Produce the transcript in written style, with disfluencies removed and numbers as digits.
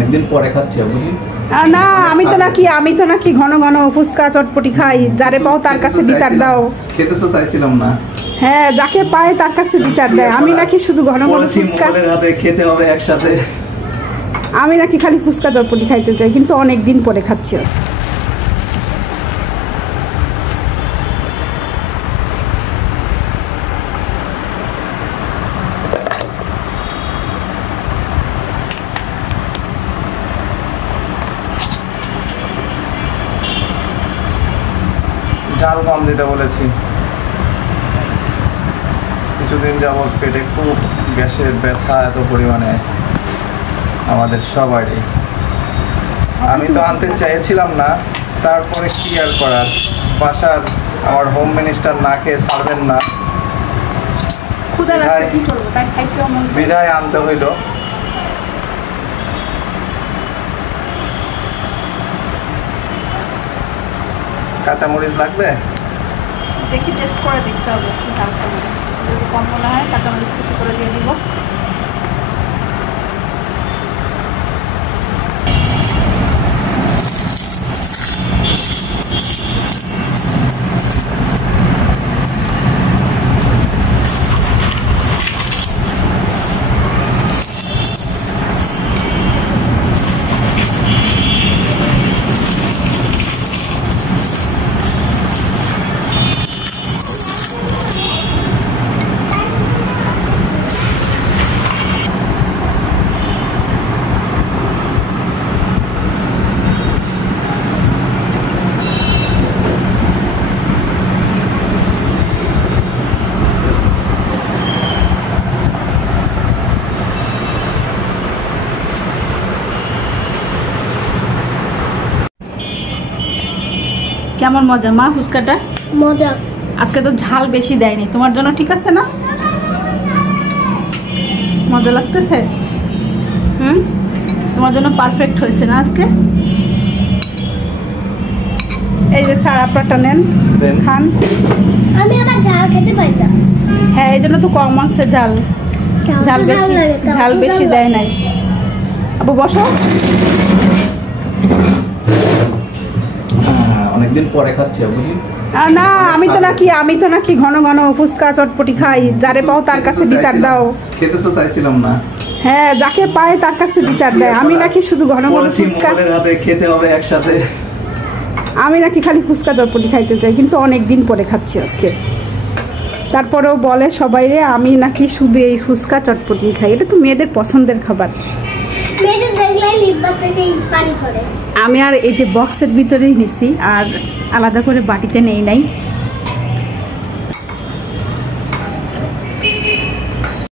অনেকদিন পরে খাচ্ছি বুঝি না। আমি তো নাকি ঘন ঘন ফুচকা চটপটি খাই, যারে পাও তার কাছে বিচার দাও। খেতে তো চাইছিলাম না। হ্যাঁ, যাকে পায় তার কাছে বিচার দেয়। আমি নাকি শুধু ঘন ঘন ফুচকা খেতে হবে একসাথে। আমি নাকি খালি ফুচকা চটপটি খাইতে চাই, কিন্তু অনেক দিন পরে খাচ্ছি। ঝাল কম দিতে বলেছি। কিছুদিন যাবৎ পেটে খুব গ্যাসের ব্যথা এত পরিমাণে আমাদের সবারই। আমি তো আনতে চাইছিলাম না, তারপরে কি আর করার, বাসার আমার হোম মিনিস্টার না খেয়ে ছাড়বেন না, বিধায় আনতে হইল। কাঁচামরিচ লাগবে, দেখি টেস্ট করে দেখতে হবে ঝাল কেমন। যদি কম মনে হয় কাঁচামরিচ কুচি করে দিয়ে দিব। কেমন মজা মা ফুচকাটা? মজা। আজকে তো ঝাল বেশি দেয়নি, তোমার জন্য ঠিক আছে না? মজা লাগতেছে? তোমার জন্য পারফেক্ট হয়েছে না আজকে? এই যে স্যার আপনারটা নেন, খান। আমি আবার ঝাল খেতে পারি না। হ্যাঁ, এই জন্য তো কম মাংসের ঝাল বেশি দেয় নাই। আবু বসো। অনেকদিন পরে খাচ্ছি বুঝি না। আমি তো নাকি ঘন ঘন ফুচকা চটপটি খাই, যারে পাও তার কাছে বিচার দাও। খেতে তো চাইছিলাম না। হ্যাঁ, যাকে পায় তার কাছে বিচার দেয়। আমি নাকি শুধু ঘন ঘন ফুচকা খেতে হবে একসাথে। আমি নাকি খালি ফুচকা চটপটি খাইতে চাই, কিন্তু অনেক দিন পরে খাচ্ছি আজকে। তারপরেও বলে সবাই রে আমি নাকি শুধু এই ফুচকা চটপটি খাই। এটা তো মেয়েদের পছন্দের খাবার। আমি আর এই যে বক্সের ভিতরেই নিছি, আর আলাদা করে বাটিতে নেই নাই।